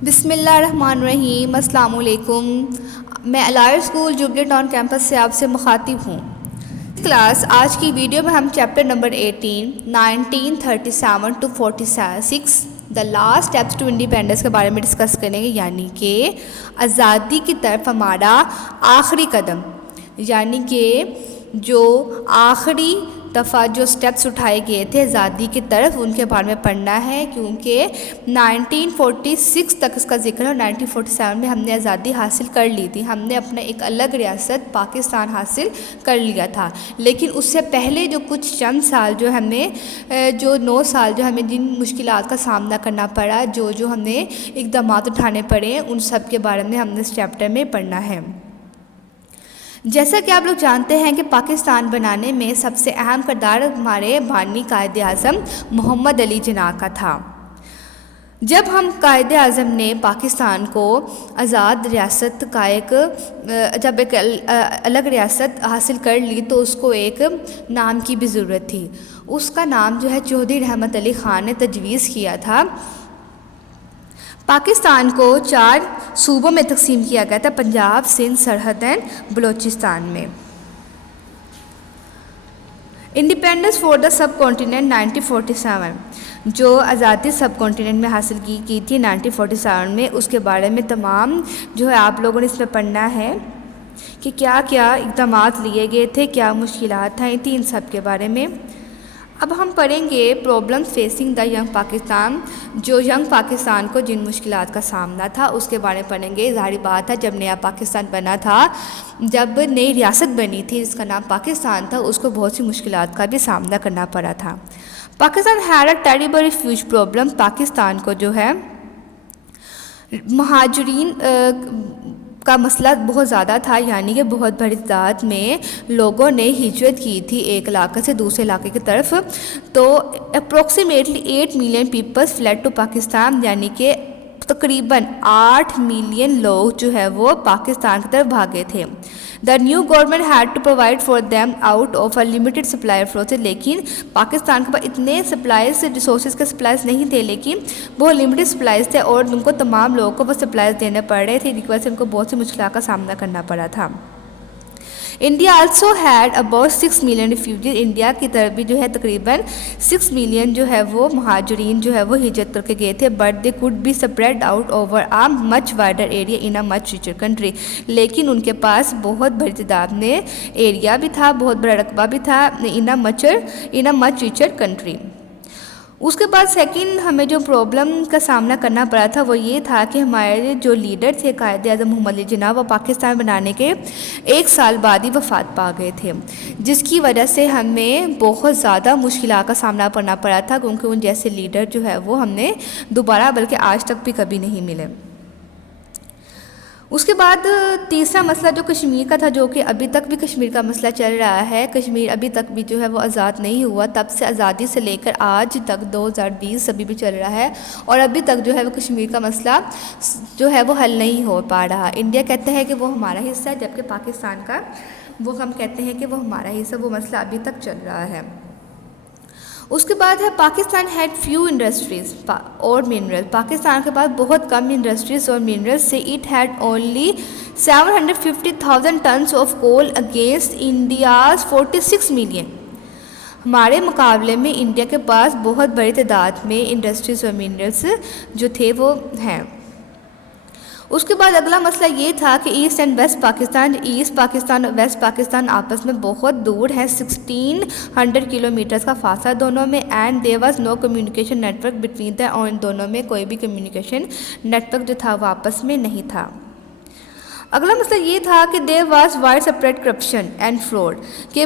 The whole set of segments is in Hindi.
बिस्मिल्लाहिर्रहमानिर्रहीम। अस्सलाम वालेकुम। मैं अलायर स्कूल जुबली टाउन कैंपस से आपसे मुखातिब हूँ। क्लास आज की वीडियो में हम chapter number 18 1937 to 46 the last steps to independence के बारे में डिस्कस करेंगे, यानी कि आज़ादी की तरफ हमारा आखिरी कदम, यानी कि जो आखिरी दफ़ा जो स्टेप्स उठाए गए थे आज़ादी की तरफ, उनके बारे में पढ़ना है, क्योंकि 1946 तक इसका जिक्र है और 1947 में हमने आज़ादी हासिल कर ली थी। हमने अपना एक अलग रियासत पाकिस्तान हासिल कर लिया था, लेकिन उससे पहले जो कुछ चंद साल जो हमें जो 9 साल जो हमें जिन मुश्किलात का सामना करना पड़ा, जो हमें इक़दाम उठाने पड़े, उन सब के बारे में हमने इस चैप्टर में पढ़ना है। जैसा कि आप लोग जानते हैं कि पाकिस्तान बनाने में सबसे अहम किरदार हमारे बानी कायदे आज़म मोहम्मद अली जिन्ना का था। जब हम कायदे आज़म ने पाकिस्तान को आज़ाद रियासत का एक अलग रियासत हासिल कर ली, तो उसको एक नाम की भी ज़रूरत थी। उसका नाम जो है चौधरी रहमत अली ख़ान ने तजवीज़ किया था। पाकिस्तान को 4 सूबों में तकसीम किया गया था, पंजाब, सिंध, सरहद एंड बलूचिस्तान में। Independence for the sub continent 1947, जो आज़ादी सब कॉन्टिनेंट में हासिल की थी 1947 में, उसके बारे में तमाम जो है आप लोगों ने इसमें पढ़ना है कि क्या क्या इक़दामात लिए गए थे, क्या मुश्किलात आई थी, इन सब के बारे में। अब हम पढ़ेंगे problem facing the young Pakistan, जो यंग पाकिस्तान को जिन मुश्किलात का सामना था उसके बारे में पढ़ेंगे। ज़ाहिर बात है, जब नया पाकिस्तान बना था, जब नई रियासत बनी थी जिसका नाम पाकिस्तान था, उसको बहुत सी मुश्किलात का भी सामना करना पड़ा था। Pakistan had a terrible refuse problem, Pakistan को जो है महाजरीन का मसला बहुत ज़्यादा था, यानी कि बहुत बड़ी तादाद में लोगों ने हिजरत की थी एक इलाके से दूसरे इलाके की तरफ। तो approximately 8 million peoples flood to Pakistan, यानी कि तकरीबन 8 मिलियन लोग जो है वो पाकिस्तान की तरफ भागे थे। The new government had to provide for them out of a limited supply process, लेकिन पाकिस्तान के पास इतने सप्लाईज रिसोर्सेज के सप्लाईज नहीं थे, लेकिन वो लिमिटेड सप्लाईज थे और उनको तमाम लोगों को वो सप्लाईज देने पड़ रहे थे, जिसकी वजह से उनको बहुत सी मुश्किल का सामना करना पड़ा था। India also had about 6 million refugees, India की तरफ भी जो है तकरीबन 6 मिलियन जो है वो महाजरीन जो है वो हिजरत करके गए थे, but they could be spread out over a much wider area in a much richer country, लेकिन उनके पास बहुत बड़ी तादाद में एरिया भी था, बहुत बड़ा रकबा भी था इन अ मच रिचर कंट्री। उसके बाद सेकंड हमें जो प्रॉब्लम का सामना करना पड़ा था वो ये था कि हमारे जो लीडर थे कायदे आज़म मोहम्मद अली जिन्ना, वो पाकिस्तान बनाने के 1 साल बाद ही वफ़ात पा गए थे, जिसकी वजह से हमें बहुत ज़्यादा मुश्किल का सामना करना पड़ा था, क्योंकि उन जैसे लीडर जो है वो हमने दोबारा बल्कि आज तक भी कभी नहीं मिले। उसके बाद तीसरा मसला जो कश्मीर का था, जो कि अभी तक भी कश्मीर का मसला चल रहा है। कश्मीर अभी तक भी जो है वो आज़ाद नहीं हुआ, तब से आज़ादी से लेकर आज तक 2020 अभी भी चल रहा है, और अभी तक जो है वो कश्मीर का मसला जो है वो हल नहीं हो पा रहा। इंडिया कहते हैं कि वो हमारा हिस्सा है, जबकि पाकिस्तान का वो हम कहते हैं कि वो हमारा हिस्सा, वो मसला अभी तक चल रहा है। उसके बाद है पाकिस्तान हैड फ्यू इंडस्ट्रीज़ और मिनरल, पाकिस्तान के पास बहुत कम इंडस्ट्रीज़ और मिनरल्स से। It had only 750,000 tons of coal against India's 46 million, हमारे मुकाबले में इंडिया के पास बहुत बड़ी तादाद में इंडस्ट्रीज़ और मिनरल्स जो थे वो हैं। उसके बाद अगला मसला ये था कि east and west Pakistan, east Pakistan और वेस्ट पाकिस्तान आपस में बहुत दूर है, 1600 किलोमीटर्स का फासला दोनों में, and there was no communication network between the, और इन दोनों में कोई भी कम्युनिकेशन नेटवर्क जो था वो आपस में नहीं था। अगला मसला ये था कि there was wide spread corruption and fraud, कि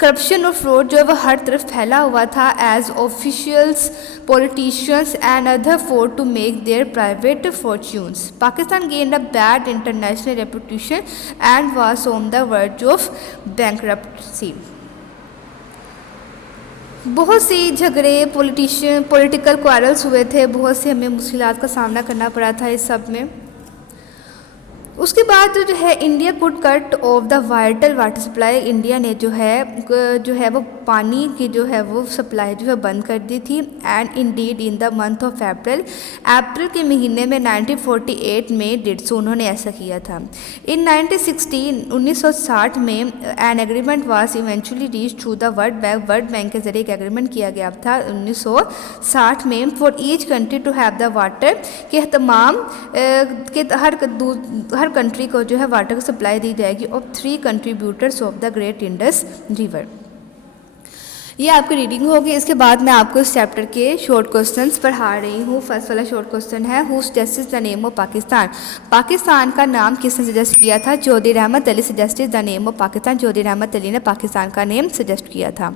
करप्शन और फ्रॉड जो है वो हर तरफ फैला हुआ था, as officials, politicians and other for to make their private fortunes. Pakistan gained a bad international reputation and was on the verge of bankruptcy. बहुत सी झगड़े, पॉलिटिकल क्वारल्स हुए थे, बहुत से हमें मुश्किलात का सामना करना पड़ा था इस सब में। उसके बाद जो है India could cut off the vital water supply, India ने जो है वो पानी की जो है वो सप्लाई जो है बंद कर दी थी। And Indeed in the month of April के महीने में 1948 में डिड्सो उन्होंने ऐसा किया था। इन 1960 में an agreement was eventually reach through the World Bank के जरिए एक एग्रीमेंट किया गया था 1960 में for each country to have the water, कि तमाम के हर कंट्री को जो है वाटर की सप्लाई दी जाएगी of 3 contributors of the great Indus river. ये आपकी रीडिंग होगी। इसके बाद मैं आपको इस चैप्टर के शॉर्ट क्वेश्चंस पढ़ा रही हूँ। फर्स्ट वाला शॉर्ट क्वेश्चन है, who suggested the name of Pakistan. Pakistan का नाम किसने सजेस्ट किया था? Chaudhry Rahmat Ali suggested the name of Pakistan. Chaudhry Rahmat Ali ने पाकिस्तान का नेम सजेस्ट किया था।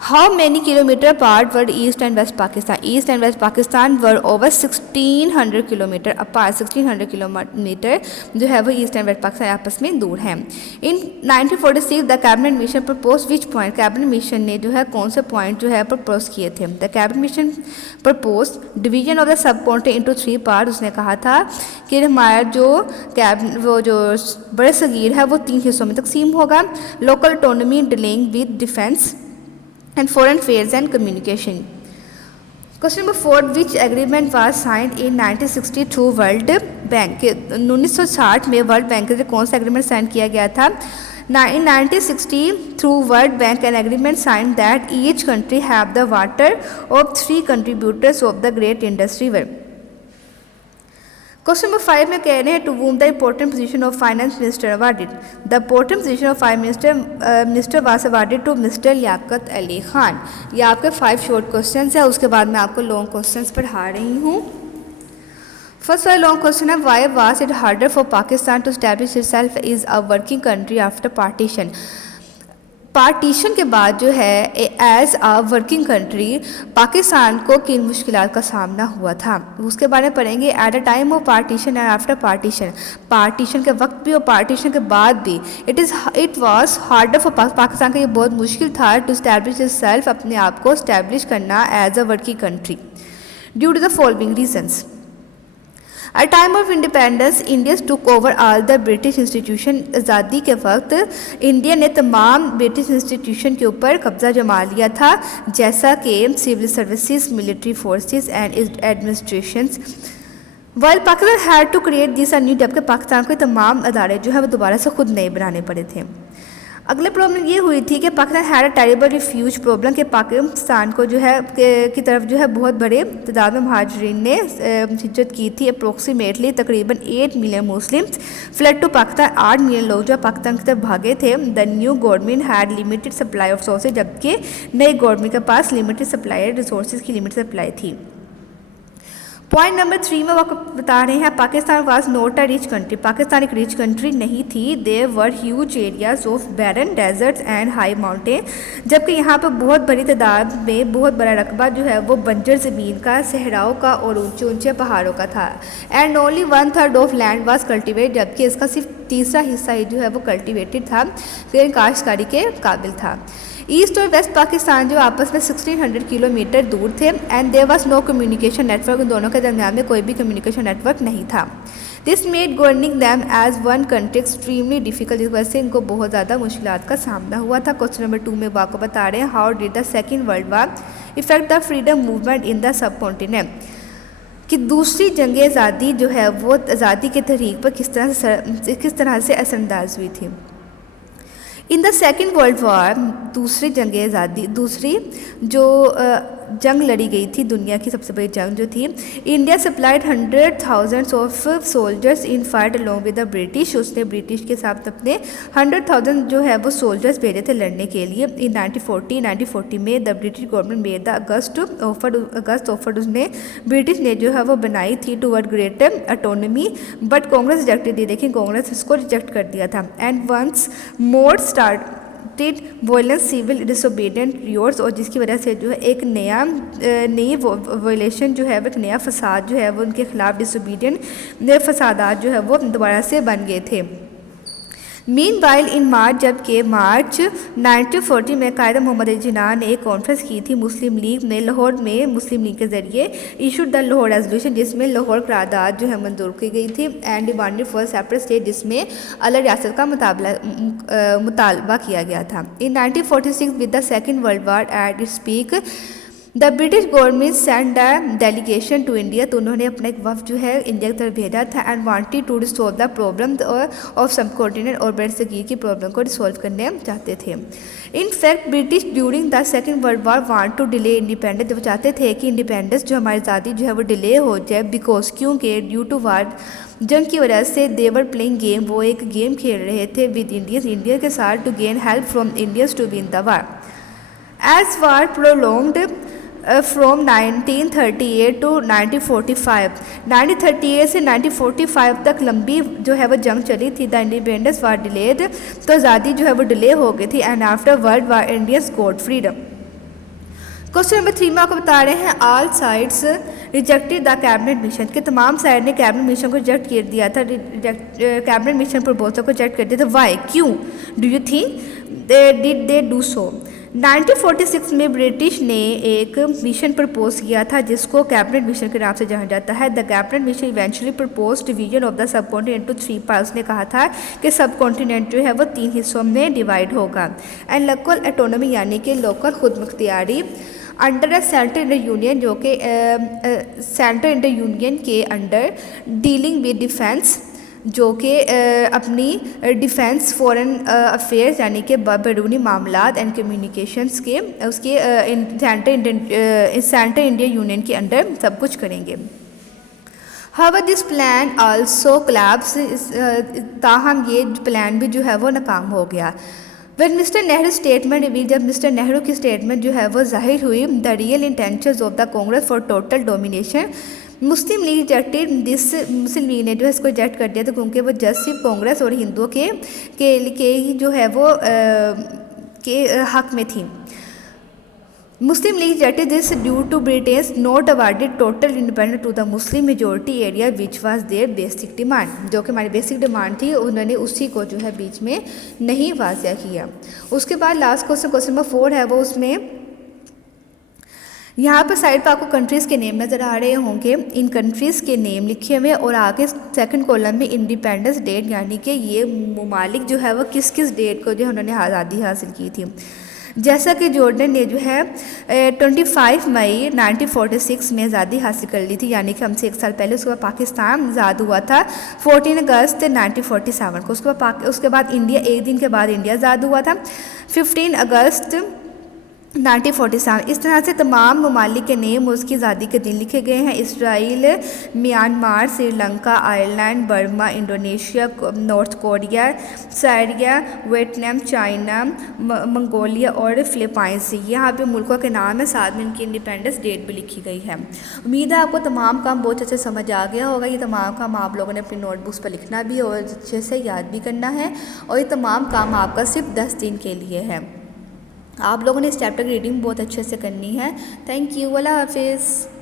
How many kilometre apart were east and west Pakistan. East and west Pakistan were over 1600 kilometre apart. 1600 kilometre जो है वो ईस्ट एंड वेस्ट पाकिस्तान आपस में दूर हैं। इन 1946 the cabinet mission propose which point. Cabinet mission ने जो है कौन से पॉइंट जो है प्रपोज किए थे? The cabinet mission propose division of the सब कॉन्टिनेंट इनटू 3 पार्ट। उसने कहा था कि हमारा जो वो जो बड़े सगीर है वो 3 हिस्सों में तकसीम होगा। Local autonomy dealing with defence and foreign affairs and communication. Question number 4, which agreement was signed in 1960 through World Bank। 1960 में वर्ल्ड बैंक से कौन सा एग्रीमेंट साइन किया गया था? In 1960 through World Bank an agreement signed that each country have the water of 3 contributors of the Great Indus River। Question number 5 में कह रहे हैं, to whom the important position of finance minister awarded. The important position of finance minister was awarded to mister Liaquat Ali Khan. ये आपके 5 शॉर्ट क्वेश्चंस है। उसके बाद मैं आपको लॉन्ग क्वेश्चंस पढ़ा रही हूँ। फर्स्ट वाला लॉन्ग क्वेश्चन है, why was it harder for Pakistan to establish itself is a working country after partition. Partition के बाद जो है as a working country Pakistan को किन मुश्किलात का सामना हुआ था, उसके बारे में पढ़ेंगे। At the time of partition and after partition, partition के वक्त भी और पार्टीशन के बाद भी it was harder for Pakistan का ये बहुत मुश्किल था टू इस्टेब्लिश इटसेल्फ, अपने आप को इस्टेब्लिश करना as a working country due to the following reasons. At time of independence, India took over all the British institution। आज़ादी के वक्त इंडिया ने तमाम ब्रिटिश इंस्टीट्यूशन के ऊपर कब्जा जमा लिया था, जैसा कि civil services, military forces and administrations. While Pakistan had to create this new, जबकि पाकिस्तान को तमाम अदारे जो है वो दोबारा से खुद नए बनाने पड़े थे। अगले प्रॉब्लम ये हुई थी कि Pakistan had a terrible refuse problem, कि पाकिस्तान को जो है की तरफ जो है बहुत बड़े तादाद में महाजरीन ने हिजरत की थी। अप्रोक्सीमेटली तकरीबन 8 million Muslims flood to Pakistan. 8 million लोग जो पाकिस्तान की तरफ भागे थे। The new government had limited supply of resources, जबकि नई गवर्नमेंट के पास लिमिटेड सप्लाई रिसोर्सेज की लिमिटेड सप्लाई थी। पॉइंट नंबर 3 में वो बता रहे हैं, Pakistan was not a rich country. Pakistan एक रिच कंट्री नहीं थी। There were huge areas of barren deserts and high mountain, जबकि यहाँ पर बहुत बड़ी तादाद में बहुत बड़ा रकबा जो है वो बंजर ज़मीन का, सहराओं का और ऊंचे ऊंचे पहाड़ों का था। And only 1/3 of land was cultivate, जबकि इसका सिर्फ तीसरा हिस्सा ही जो है वो कल्टिवेटेड था, फिर काश्तकारी के काबिल था। ईस्ट और वेस्ट पाकिस्तान जो आपस में 1600 किलोमीटर दूर थे। And there was no communication network, उन दोनों के दरमियान में कोई भी कम्युनिकेशन नेटवर्क नहीं था। This made governing them as one country extremely difficult, इस वजह से इनको बहुत ज़्यादा मुश्किलात का सामना हुआ था। क्वेश्चन नंबर 2 में वो आपको बता रहे हैं, how did the second world war effect the freedom movement in the sub continent, कि दूसरी जंग आज़ादी जो है वो आज़ादी के तहरीक पर किस तरह से असरअंदाज हुई थी। इन द सेकेंड वर्ल्ड वार, दूसरी जंग आज़ादी, दूसरी जो जंग लड़ी गई थी, दुनिया की सबसे बड़ी जंग जो थी, India supplied 100,000 of soldiers in fight along with the British. उसने ब्रिटिश के साथ अपने 100,000 जो है वो सोल्जर्स भेजे थे लड़ने के लिए। इन 1940 में the British government made the August offered उसने ब्रिटिश ने जो है वो बनाई थी toward greater autonomy, but Congress rejected the. देखिए कांग्रेस इसको रिजेक्ट कर दिया था। And once more started violence civil disobedient रियोर्स, और जिसकी वजह से जो है एक नई वॉयलेशन जो है वो एक नया फसाद जो है वो उनके खिलाफ डिसोबीडियंट फसादात जो है वो दोबारा से बन गए थे। मीन वाइल इन मार्च, जबकि मार्च 1940 में कायद मोहम्मद अली जिन्ना ने एक कॉन्फ्रेंस की थी मुस्लिम लीग ने लाहौर में, मुस्लिम लीग के ज़रिए इशूड द लाहौर रेजोल्यूशन, जिसमें लाहौर करारदाद जो है मंजूर की गई थी, and demanded for separate state, जिसमें अलग रियासत का मुतालबा किया गया था। In 1946 with the second world war at its peak the British government send the delegation to India, तो उन्होंने अपना एक वफ़द जो है इंडिया की तरफ भेजा था, and wanted to resolve the problem of subcontinent, और ब्रिट सगीर की प्रॉब्लम को रिसॉल्व करने चाहते थे। In fact British during the second world war want to delay independence, वो चाहते थे कि इंडिपेंडेंस जो हमारी आज़ादी जो है वो डिले हो जाए, बिकॉज क्योंकि ड्यू टू वार, जंग की वजह से देवर प्लेइंग गेम, वो एक गेम खेल रहे थे विद इंडिया के साथ, to gain help from Indians to win the war. As war prolonged from 1938 to 1945, 1938 से 1945 तक लंबी जो है वो जंग चली थी। द इंडिपेंडेंस वार डिलेड, तो आज़ादी जो है वो डिले हो गई थी, and after world war Indians got freedom. Question number 3 में आपको बता रहे हैं all sides rejected the cabinet mission, के तमाम साइड ने कैबिनेट मिशन को रिजेक्ट कर दिया था, कैबिनेट मिशन प्रपोजल को रिजेक्ट कर दिया था। वाई, क्यों? Do you think did they do so? 1946 में ब्रिटिश ने एक मिशन प्रपोज किया था जिसको कैबिनेट मिशन के नाम से जाना जाता है। The cabinet mission eventually propose division of the subcontinent to 3 parts, ने कहा था कि सब कॉन्टिनेंट जो है वो 3 हिस्सों में डिवाइड होगा, एंड लोकल ऑटोनॉमी यानी कि लोकल खुद मुख्तियारी अंडर सेंट्रल इंडियन यूनियन, जो कि सेंट्रल इंडियन यूनियन के अंडर डीलिंग विद डिफेंस, जो कि अपनी डिफेंस फॉरेन अफेयर्स यानी कि बैरूनी मामलात एंड कम्युनिकेशंस के उसके सेंट्रल इंडियन यूनियन के अंडर सब कुछ करेंगे। How this plan also collapse, ताहम ये प्लान भी जो है वो नाकाम हो गया। When mister Nehru statement reveal, जब मिस्टर नेहरू की स्टेटमेंट जो है वो जाहिर हुई, the real intentions of the Congress for total domination, Muslim League rejected this, Muslim league ने जो है इसको रिजेक्ट कर दिया था क्योंकि वो जस्ट सिर्फ कांग्रेस और हिंदुओं के ही जो है वो के हक में थी। Muslim League rejected this due to Britain's not awarded total independence to the Muslim majority area which was their basic demand, जो कि हमारी बेसिक डिमांड थी, उन्होंने उसी को जो है बीच में नहीं वाज़िया किया। उसके बाद लास्ट क्वेश्चन नंबर 4 है वो, उसमें यहाँ पर साइड पर आपको कंट्रीज़ के नेम नज़र आ रहे होंगे, इन कंट्रीज़ के नेम लिखे हुए, और आगे सेकंड कॉलम में इंडिपेंडेंस डेट, यानी कि ये ममालिक जो है वो किस किस डेट को जो उन्होंने आज़ादी हासिल की थी। जैसा कि जॉर्डन ने जो है 25 मई 1946 में आज़ादी हासिल कर ली थी, यानी कि हमसे 1 साल पहले। उसके बाद पाकिस्तान आज़ाद हुआ था 14 अगस्त 1947 को। उसके बाद इंडिया, एक दिन के बाद इंडिया आज़ाद हुआ था 15 अगस्त 1947। इस तरह से तमाम ममालिक के नेम उसकी आज़ादी के दिन लिखे गए हैं। Israel, Myanmar, Sri Lanka, Ireland, Burma, Indonesia, north Korea, Syria, Vietnam, China, Mongolia और फिलीपाइंस। यहाँ पे मुल्कों के नाम है, साथ में इनकी इंडिपेंडेंस डेट भी लिखी गई है। उम्मीद है आपको तमाम काम बहुत अच्छे से समझ आ गया होगा। ये तमाम काम आप लोगों ने अपनी नोटबुक्स पर लिखना भी और अच्छे से याद भी करना है, और ये तमाम काम आपका सिर्फ 10 दिन के लिए है। आप लोगों ने इस चैप्टर की रीडिंग बहुत अच्छे से करनी है। थैंक यू, अल्लाह हाफिज़।